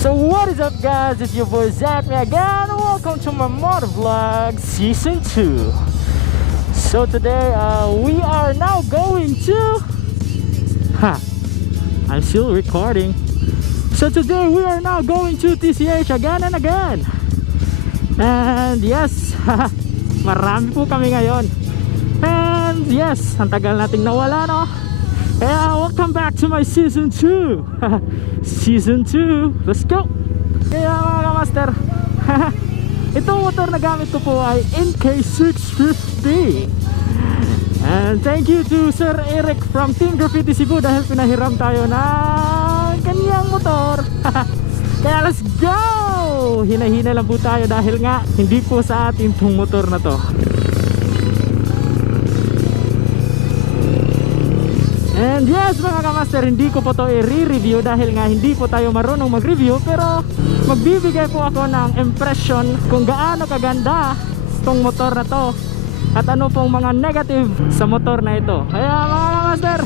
So what is up guys, it's your boy Zach me again. Welcome to my motor vlog season 2. So today we are now going to I'm still recording. So today we are now going to TCH again and again. And yes, marami po kami ngayon. And yes, ang tagal nating nawala, no? Kaya welcome back to my season 2. Season 2, let's go. Kaya mga kamaster, itong motor na gamit ko po ay NK650. And thank you to Sir Eric from Team Graffiti Cebu dahil pinahiram tayo ng kanyang motor. Kaya let's go. Hina-hina lang po tayo dahil nga hindi po sa atin tong motor na to. And yes mga kamaster, hindi ko po to i-review dahil nga hindi po tayo marunong mag-review, pero magbibigay po ako ng impression kung gaano kaganda tong motor na to at ano pong mga negative sa motor na ito. Kaya mga kamaster,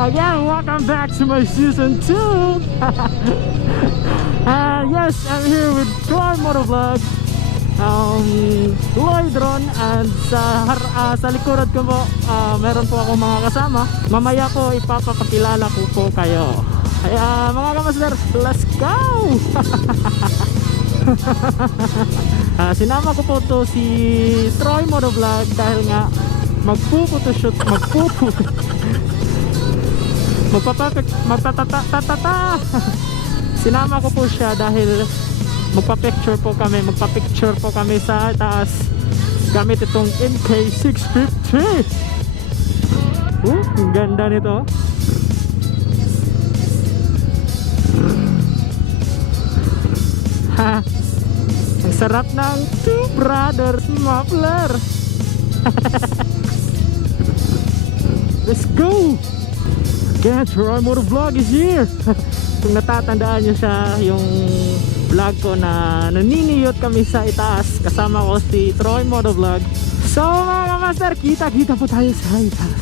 again, welcome back to my season 2. Yes, I'm here with Troy Motovlog, Lloydron, and sa likuran ko po meron po akong mga kasama. Mamaya po ipapakilala ko po kayo. Kaya mga kamaster, let's go. Sinama ko po to si Troy Motovlog dahil nga magpuputoshoot sinama ko po siya dahil magpa-picture po kami sa taas gamit itong NK650. Ang ganda nito. Ang sarap ng Two Brothers muffler. Let's go. Again, Troy Motovlog is here. Kung natatandaan nyo siya, yung vlog ko na naniniyot kami sa itaas, kasama ko si Troy Motovlog. So mga kamaster, kita-kita po tayo sa itaas.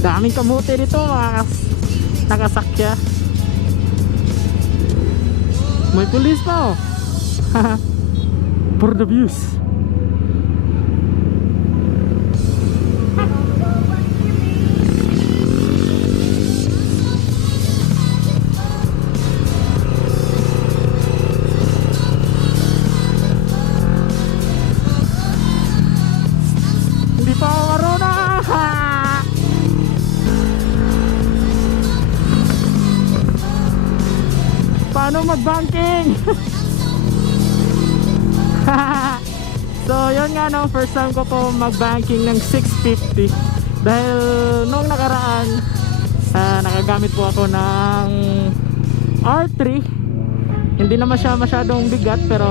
Daming kamote dito mga nakasakya. May pulis pa oh. For the views. Paano mag-banking? So yun nga no, first time ko po mag-banking ng 650 dahil noong nakaraan nakagamit po ako ng R3. Hindi naman siya masyadong bigat, pero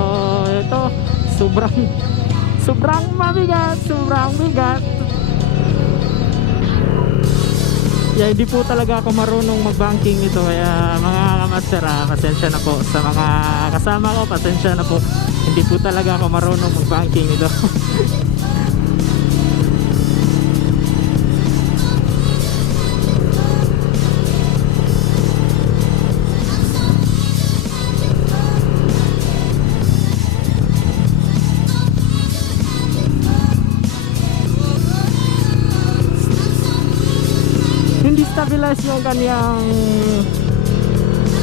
ito sobrang mabigat, sobrang bigat. Yeah, hindi po talaga ako marunong mag-banking nito. Kaya mga kamaster, pasensya na po sa mga kasama ko, pasensya na po. Hindi po talaga ako marunong mag-banking nito. hindi stabilize yung kanyang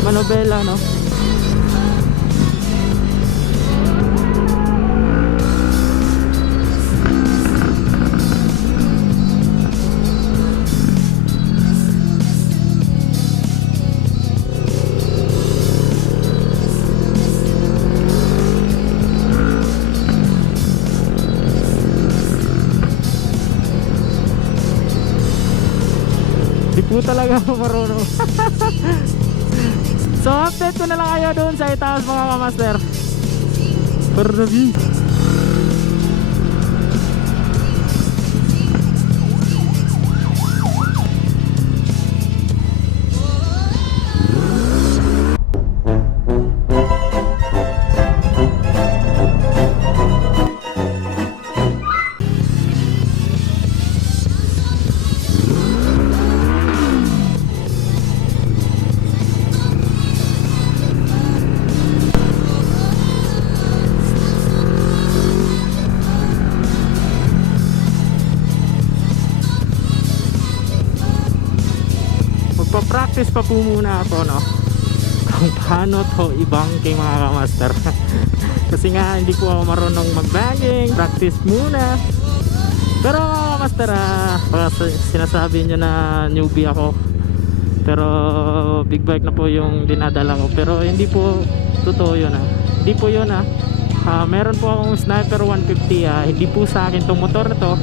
manobela, no? Di po talaga ako marunong. So update ko na lang kayo doon sa itaas mga kamaster. For the view. Magpa-practice pa po muna ako, no, kung paano to i-banking mga kamaster. Kasi nga hindi po ako marunong mag-banking. Practice muna. Pero mga kamaster, baka sinasabi nyo na newbie ako, pero big bike na po yung dinadala ko. Pero hindi po totoo yun, hindi po yun. Meron po akong Sniper 150. Hindi po sa akin tong motor na to.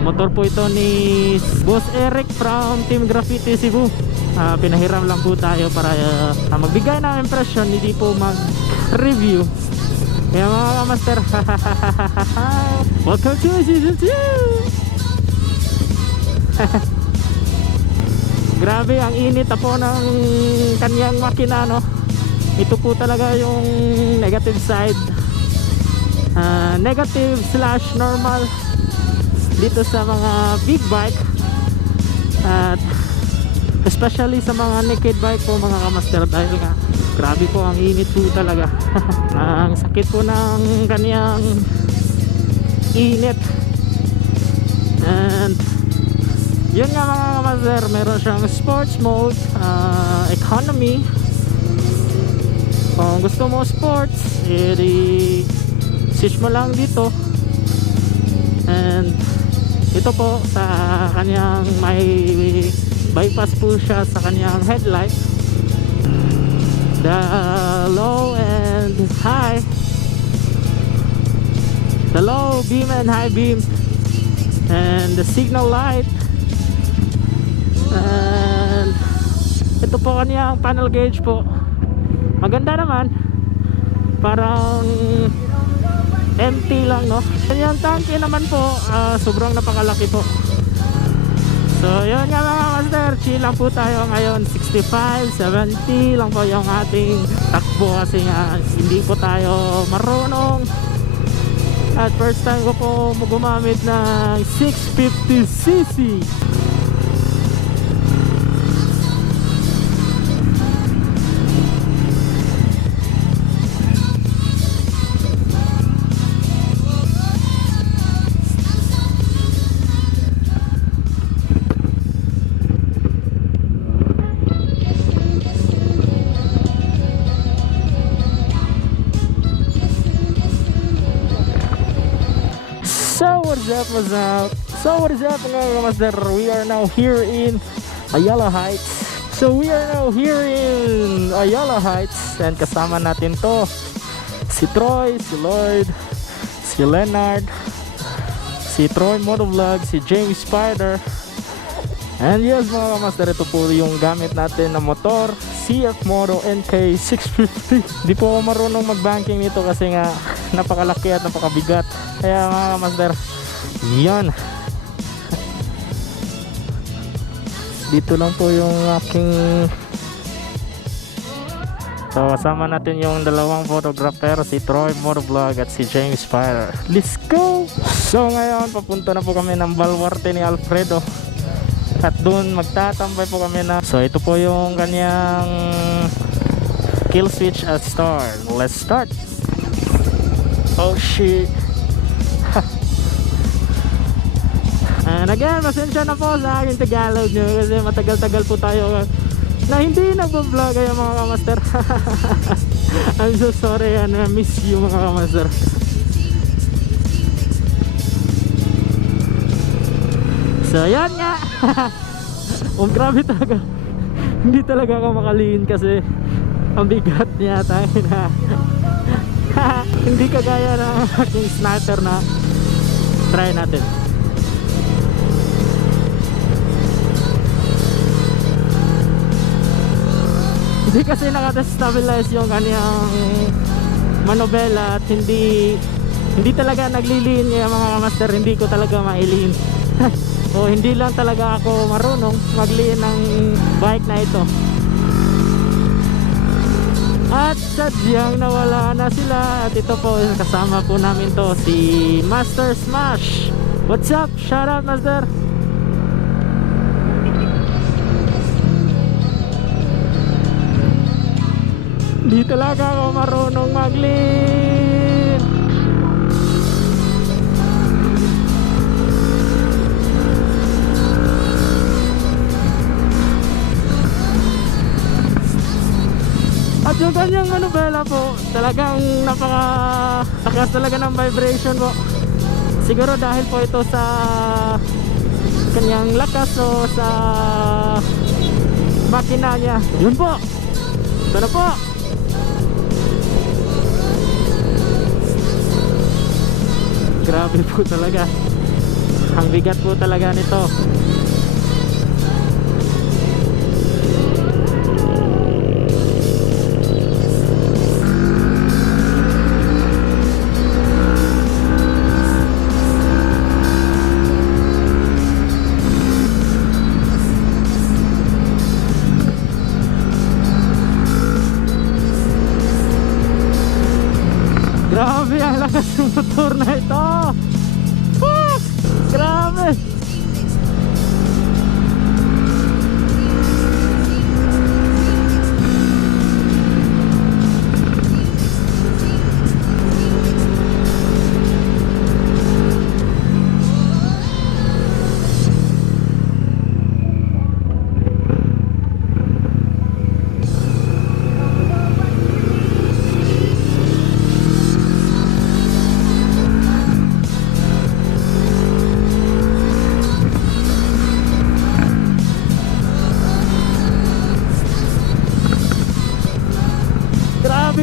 Motor po ito ni Boss Eric from Team Graffiti Cebu. Pinahiram lang po tayo para magbigay ng impression, hindi po mag-review. Kaya mga kamaster, welcome to season 2. Grabe ang init po ng kanyang makina, no? Ito po talaga yung negative side, negative slash normal dito sa mga big bike, at especially sa mga naked bike po mga kamaster, dahil nga grabe po ang init po talaga. Ang sakit po ng kanyang init. And yun nga mga kamaster, meron siyang sports mode, economy. Kung gusto mo sports, switch mo lang dito. And ito po sa kanyang may bypass po siya sa kanyang headlight, the low and high, the low beam and high beam, and the signal light. And ito po kanyang panel gauge po, maganda naman, parang empty lang, no? Kanyang tanke naman po, sobrang napakalaki po. So yun nga mga master, chill lang po tayo ngayon. 65, 70 lang po yung ating takbo, kasi nga hindi po tayo marunong. At first time ko po gumamit ng 650cc. So what is up mga kamaster? We are now here in Ayala Heights. And kasama natin to si Troy, si Lloyd, si Leonard, si Troy Motovlog, si James Spider. And yes mga kamaster, ito po yung gamit natin na motor, CF Moto NK 650. Di po ako marunong mag-banking nito kasi nga napakalaki at napakabigat. Kaya mga kamaster, yan, dito lang po yung aking. So kasama natin yung dalawang photographer, si Troy Motovlog at si James Spider. Let's go! So ngayon papunta na po kami ng Baluarte ni Alfredo, at doon magtatambay po kami na. So ito po yung kanyang kill switch at start. Let's start. Oh shit. And again, pasensya na po sa aking Tagalog nyo kasi matagal-tagal po tayo na hindi nagbablog ay mga kamaster. I'm so sorry and I miss you mga kamaster. So yan nga. Grabe talaga. Hindi talaga ako makaliin kasi ang bigat niya tayo na. Hindi kagaya ng aking sniper na try natin. Hindi kasi nakadestabilize yung kanyang manobela at hindi talaga nagliliin niya mga master. Hindi ko talaga mailiin. O hindi lang talaga ako marunong magliin ng bike na ito. At sadyang nawala na sila. At ito po, kasama po namin to, si Master Smash. What's up? Shout out Master. Di talaga ako marunong mag-lean. At yung kanyang manubela po, talagang napaka-takas talaga ng vibration po. Siguro dahil po ito sa kanyang lakas o sa makina niya. Yun po. Ito na po. Grabe po talaga. Ang bigat po talaga nito. Grabe ang lakas ng motor na ito. Grabe.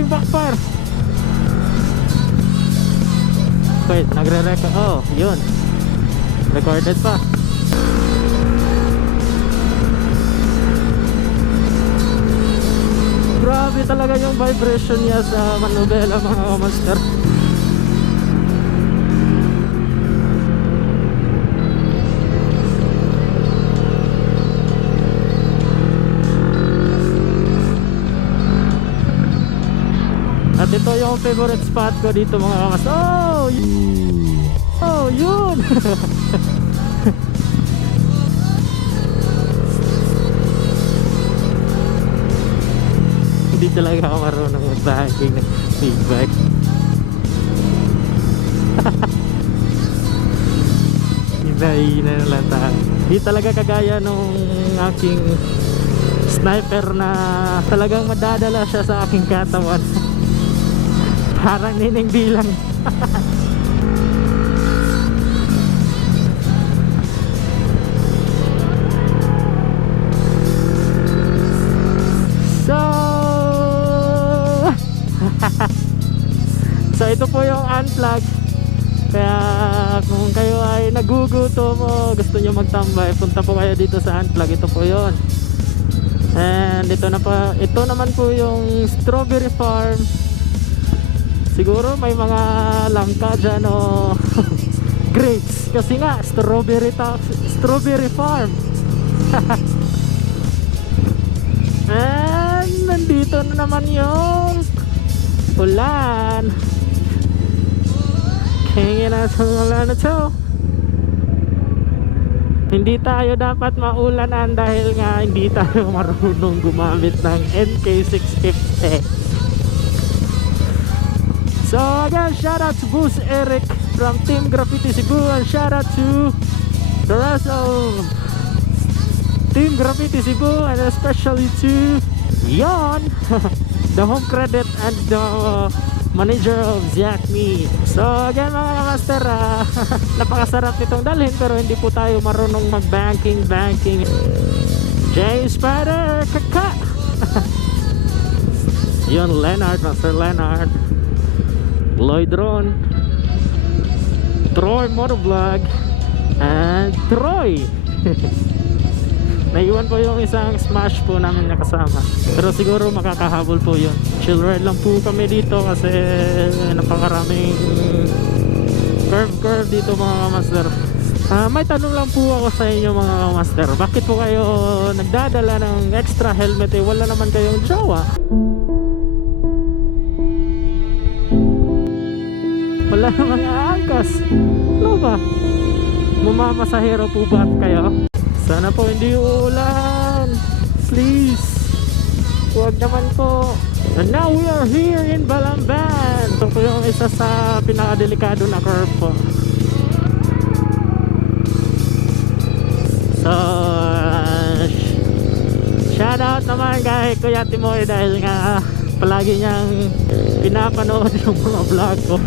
Backfire. Wait, nagre-record. Oh, yun. Recorded pa. Grabe talaga yung vibration niya sa manubela mga master. At ito yung favorite spot ko dito mga kamas. Oh, yun. Hindi talaga ako marunong mag-biking ng big bike. Hina na lang tayo. Hindi talaga kagaya nung aking sniper na talagang madadala siya sa aking katawan. Parang Nining Bilang. So ito po yung unplug. Kaya kung kayo ay nagugutom o gusto nyo magtambay, punta po kayo dito sa unplug. Ito po yun. And ito naman po yung strawberry farm. Siguro may mga langka dyan o grapes. Kasi nga strawberry farm. And nandito na naman yung ulan. Hingin na sa ulan na to. Hindi tayo dapat maulanan dahil nga hindi tayo marunong gumamit ng NK650. So again, shout out to Boss Eric from Team Graffiti Cebu, and shout out to the rest of Team Graffiti Cebu, and especially to Yon, the home credit and the manager of Zyakmi. So again mga master, napakasarap nitong dalhin pero hindi po tayo marunong mag-banking. James Spider, kaka! Yon Leonard, Master Leonard, Lloyd Ron, Troy Motovlog, and Troy. Naiwan po yung isang smash po namin nakasama, pero siguro makakahabol po yun. Chill ride lang po kami dito kasi napakaraming curve dito mga master. May tanong lang po ako sa inyo mga master, bakit po kayo nagdadala ng extra helmet wala naman kayong jowa? Wala namang aangkas, ano ba? Mamamasahero po ba kayo? Sana po hindi uulan, please, huwag naman po. And now we are here in Balamban. Ito po yung isa sa pinakadelikado na curve po. So shout out naman kay Kuya Timoy dahil nga palagi niyang pinapanood yung mga vlog ko.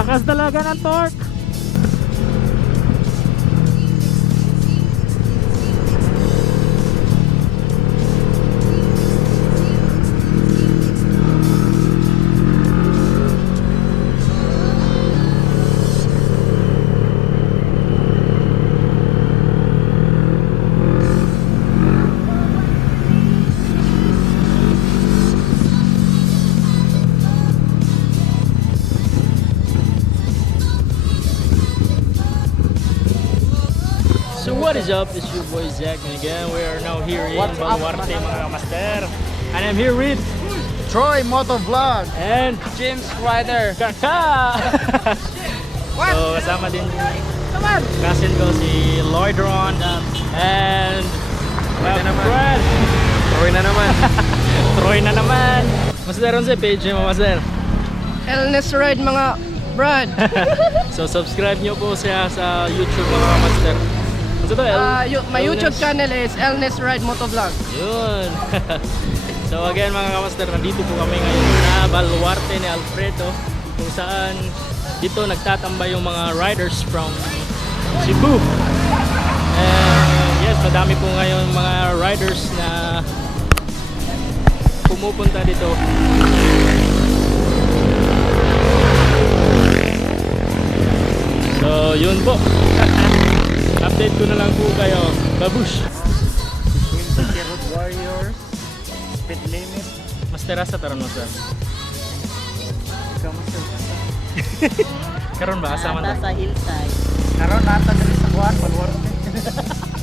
Lakas talaga ng torque. So what is up? It's your boy Zach, and again we are now here in Baluarte mga master, and I'm here with Troy Motovlog and James Rider. Kaka. So kasama din cousin ko si Lloyd Ron and Brad. Troy na naman. Troy na naman. Master ron sa page mo master. Elnes Ride mga Brad. So subscribe nyo po siya sa YouTube mga master. Ano to? My YouTube channel is Elnes Ride Motovlog. Yun. So again mga kamaster, nandito po kami ngayon sa Baluarte ni Alfredo, kung saan dito nagtatambay yung mga riders from Cebu. And yes, madami po ngayon mga riders na pumupunta dito. So yun po. Update ko na lang po kayo. Babush! Road Warriors, speed limit. Master asa taron master. Kamusta? Karon ba asa man ta? Sa hillside. Karon nata diri sa kuan Baluarte.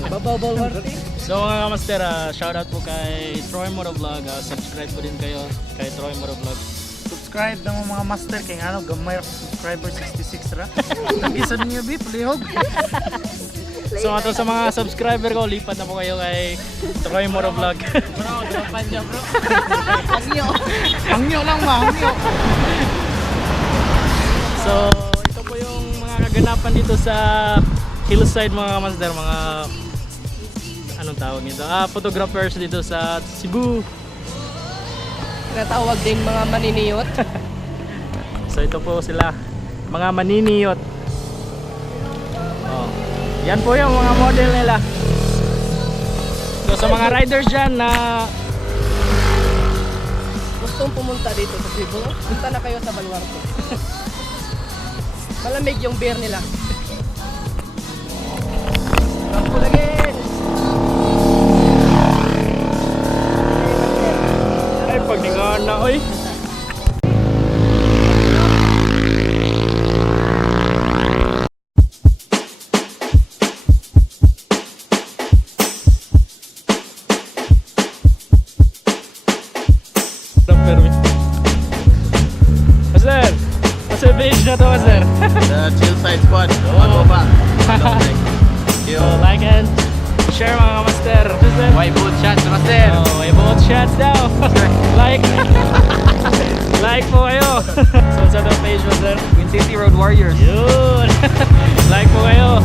Babaw Baluarte. So mga kamaster, shoutout po kay Troy Motovlog. Subscribe po din kayo kay Troy Motovlog. Subscribe ng mga master kay ano gamay ra subscriber 66 ra. Isa niyo bi palihog. So ato sa mga subscriber ko, lipat na po kayo kay Troy Motovlog. Bro, drapan niya bro. Hangyo lang ba, hangyo. So ito po yung mga kaganapan dito sa hillside mga kamaster, mga anong tawag nito? Photographers dito sa Cebu. Natawag din mga maniniyot. So ito po sila, mga maniniyot. Oh. Yan po yung mga model nila. So sa mga riders dyan na Gustong pumunta dito sa Cebu, punta na kayo sa Baluarte. Malamig yung beer nila. Rampo lagi! ay pagningan na oy. Master page na to master. The chill side spot. One more back. So like and share mga master. master? Why both shots, master? Oh, may both shots daw. Like. Like po kayo. So, sa page, master? Queen City Road Warriors. Yun. Like po kayo.